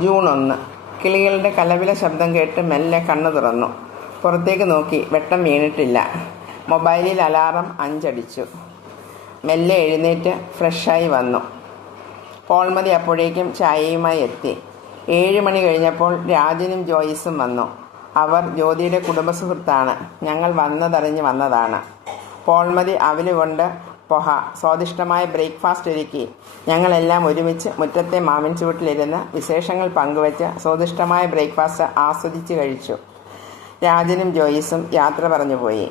June 1. കിളികളുടെ കലപില ശബ്ദം കേട്ട് മെല്ലെ കണ്ണു തുറന്നു. പുറത്തേക്ക് നോക്കി. വെട്ടം വീണിട്ടില്ല. മൊബൈലിൽ അലാറം 5 അടിച്ചു. മെല്ലെ എഴുന്നേറ്റ് ഫ്രഷായി വന്നു. പോൾമതി അപ്പോഴേക്കും ചായയുമായി എത്തി. 7 മണി കഴിഞ്ഞപ്പോൾ രാജനും ജോയിസും വന്നു. അവർ ജ്യോതിയുടെ കുടുംബസുഹൃത്താണ്. ഞങ്ങൾ വന്നതറിഞ്ഞ് വന്നതാണ്. പോൾമതി അവലുകൊണ്ട് പൊഹ സ്വാദിഷ്ടമായ ബ്രേക്ക്ഫാസ്റ്റ് ഒരുക്കി. ഞങ്ങളെല്ലാം ഒരുമിച്ച് മുറ്റത്തെ മാവിൻ ചുവട്ടിലിരുന്ന് വിശേഷങ്ങൾ പങ്കുവച്ച് സ്വാദിഷ്ടമായ ബ്രേക്ക്ഫാസ്റ്റ് ആസ്വദിച്ച് കഴിച്ചു. രാജനും ജോയിസും യാത്ര പറഞ്ഞു പോയി.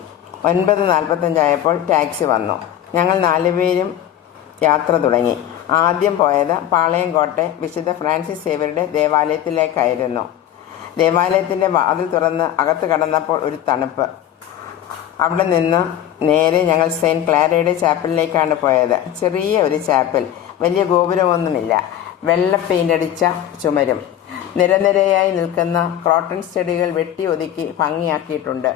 9:45 ആയപ്പോൾ ടാക്സി വന്നു. ഞങ്ങൾ 4 പേരും യാത്ര തുടങ്ങി. ആദ്യം പോയത് പാളയംകോട്ടെ വിശുദ്ധ ഫ്രാൻസിസ് സേവ്യറുടെ ദേവാലയത്തിലേക്കായിരുന്നു. ദേവാലയത്തിൻ്റെ വാതിൽ തുറന്ന് അകത്ത് കടന്നപ്പോൾ ഒരു തണുപ്പ്. അവിടെ നിന്ന് നേരെ ഞങ്ങൾ സെയിൻറ്റ് ക്ലാരയുടെ ചാപ്പലിലേക്കാണ് പോയത്. ചെറിയ ഒരു ചാപ്പൽ, വലിയ ഗോപുരമൊന്നുമില്ല. വെള്ള പെയിൻ്റടിച്ച ചുമരും നിരനിരയായി നിൽക്കുന്ന ക്രോട്ടൺസ് ചെടികൾ വെട്ടി ഒതുക്കി ഭംഗിയാക്കിയിട്ടുണ്ട്.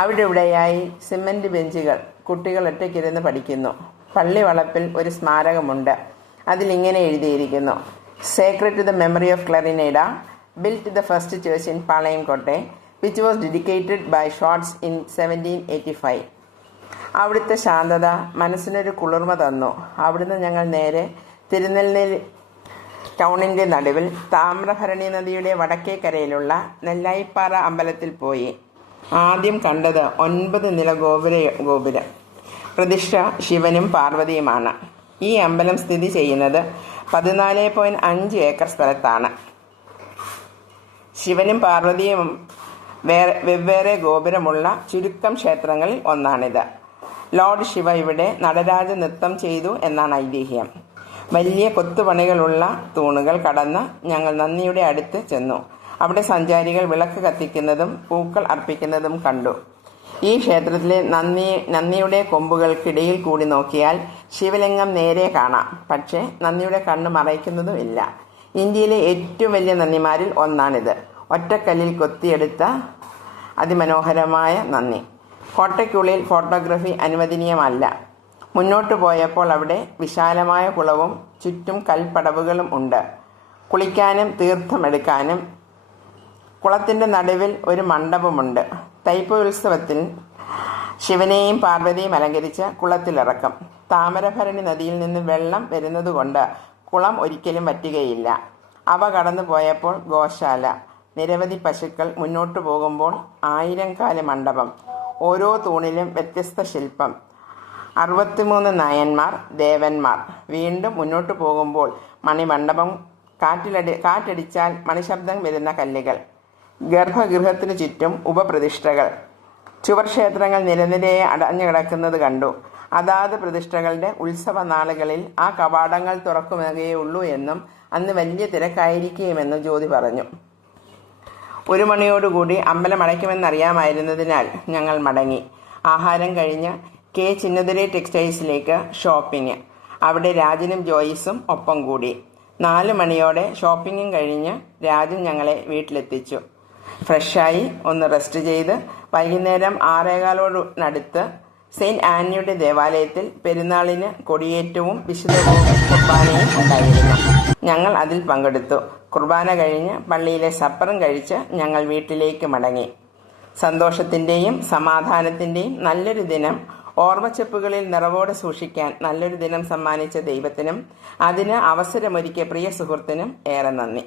അവിടെ ഇവിടെയായി സിമൻറ്റ് ബെഞ്ചുകൾ. കുട്ടികൾ ഒറ്റയ്ക്കിരുന്ന് പഠിക്കുന്നു. പള്ളി വളപ്പിൽ ഒരു സ്മാരകമുണ്ട്. അതിലിങ്ങനെ എഴുതിയിരിക്കുന്നു: sacred to the memory of Clarinda, built the first church in Palayamkottai, which was dedicated by Schwartz in 1785. അവിടുത്തെ ശാന്തത മനസ്സിനൊരു കുളിർമ തന്നു. അവിടുന്ന് ഞങ്ങൾ നേരെ തിരുനെൽവേലി ടൗണിൻ്റെ നടുവിൽ താമ്രഭരണി നദിയുടെ വടക്കേ കരയിലുള്ള നെല്ലായിപ്പാറ അമ്പലത്തിൽ പോയി. ആദ്യം കണ്ടത് 9 നില ഗോപുരം. പ്രതിഷ്ഠ ശിവനും പാർവതിയുമാണ്. ഈ അമ്പലം സ്ഥിതി ചെയ്യുന്നത് 14.5 ഏക്കർ സ്ഥലത്താണ്. ശിവനും പാർവതിയും വെവ്വേറെ ഗോപുരമുള്ള ചുരുക്കം ക്ഷേത്രങ്ങളിൽ ഒന്നാണിത്. ലോർഡ് ശിവ ഇവിടെ നടരാജ നൃത്തം ചെയ്തു എന്നാണ് ഐതിഹ്യം. വലിയ കൊത്തുപണികളുള്ള തൂണുകൾ കടന്ന് ഞങ്ങൾ നന്ദിയുടെ അടുത്ത് ചെന്നു. അവിടെ സഞ്ചാരികൾ വിളക്ക് കത്തിക്കുന്നതും പൂക്കൾ അർപ്പിക്കുന്നതും കണ്ടു. ഈ ക്ഷേത്രത്തിലെ നന്ദിയുടെ കൊമ്പുകൾക്കിടയിൽ കൂടി നോക്കിയാൽ ശിവലിംഗം നേരെ കാണാം. പക്ഷേ നന്ദിയുടെ കണ്ണ് മറയ്ക്കുന്നതുമില്ല. ഇന്ത്യയിലെ ഏറ്റവും വലിയ നന്ദിമാരിൽ ഒന്നാണിത്. ഒറ്റക്കല്ലിൽ കൊത്തിയെടുത്ത അതിമനോഹരമായ നന്ദി. കോട്ടയ്ക്കുള്ളിൽ ഫോട്ടോഗ്രാഫി അനുവദനീയമല്ല. മുന്നോട്ട് പോയപ്പോൾ അവിടെ വിശാലമായ കുളവും ചുറ്റും കൽപ്പടവുകളും ഉണ്ട്. കുളിക്കാനും തീർത്ഥമെടുക്കാനും. കുളത്തിൻ്റെ നടുവിൽ ഒരു മണ്ഡപമുണ്ട്. തൈപ്പുത്സവത്തിൽ ശിവനെയും പാർവതിയും അലങ്കരിച്ച് കുളത്തിലിറക്കും. താമരഭരണി നദിയിൽ നിന്ന് വെള്ളം വരുന്നതുകൊണ്ട് കുളം ഒരിക്കലും വറ്റുകയില്ല. അവ കടന്നു പോയപ്പോൾ ഗോശാല, നിരവധി പശുക്കൾ. മുന്നോട്ടു പോകുമ്പോൾ 1000 കാല് മണ്ഡപം. ഓരോ തൂണിലും വ്യത്യസ്ത ശില്പം. 63 നായന്മാർ, ദേവന്മാർ. വീണ്ടും മുന്നോട്ടു പോകുമ്പോൾ മണിമണ്ഡപം. കാറ്റടിച്ചാൽ മണിശബ്ദം വരുന്ന കല്ലുകൾ. ഗർഭഗൃഹത്തിനു ചുറ്റും ഉപപ്രതിഷ്ഠകൾ. ചുവർ ക്ഷേത്രങ്ങൾ നിരനിരയെ അടഞ്ഞു കിടക്കുന്നത് കണ്ടു. അതാത് പ്രതിഷ്ഠകളുടെ ഉത്സവ നാളുകളിൽ ആ കവാടങ്ങൾ തുറക്കുകയുള്ളൂ എന്നും അന്ന് വലിയ തിരക്കായിരിക്കുമെന്നും ജ്യോതി പറഞ്ഞു. 1 മണിയോടുകൂടി അമ്പലം അടയ്ക്കുമെന്നറിയാമായിരുന്നതിനാൽ ഞങ്ങൾ മടങ്ങി. ആഹാരം കഴിഞ്ഞ് കെ ചിന്നതുരൈ ടെക്സ്റ്റൈൽസിലേക്ക് ഷോപ്പിംഗ്. അവിടെ രാജനും ജോയിസും ഒപ്പം കൂടി. 4 മണിയോടെ ഷോപ്പിംഗും കഴിഞ്ഞ് രാജൻ ഞങ്ങളെ വീട്ടിലെത്തിച്ചു. ഫ്രഷായി ഒന്ന് റെസ്റ്റ് ചെയ്ത് വൈകുന്നേരം 6:15 സെയിൻറ്റ് ആനിയുടെ ദേവാലയത്തിൽ പെരുന്നാളിന് കൊടിയേറ്റവും വിശുദ്ധ കുർബാനയും ഉണ്ടായിരുന്നു. ഞങ്ങൾ അതിൽ പങ്കെടുത്തു. കുർബാന കഴിഞ്ഞ് പള്ളിയിലെ സപ്പറും കഴിച്ച് ഞങ്ങൾ വീട്ടിലേക്ക് മടങ്ങി. സന്തോഷത്തിൻ്റെയും സമാധാനത്തിൻ്റെയും നല്ലൊരു ദിനം. ഓർമ്മച്ചെപ്പുകളിൽ നിറവോടെ സൂക്ഷിക്കാൻ നല്ലൊരു ദിനം സമ്മാനിച്ച ദൈവത്തിനും അതിന് അവസരമൊരുക്കിയ പ്രിയ സുഹൃത്തിനും ഏറെ നന്ദി.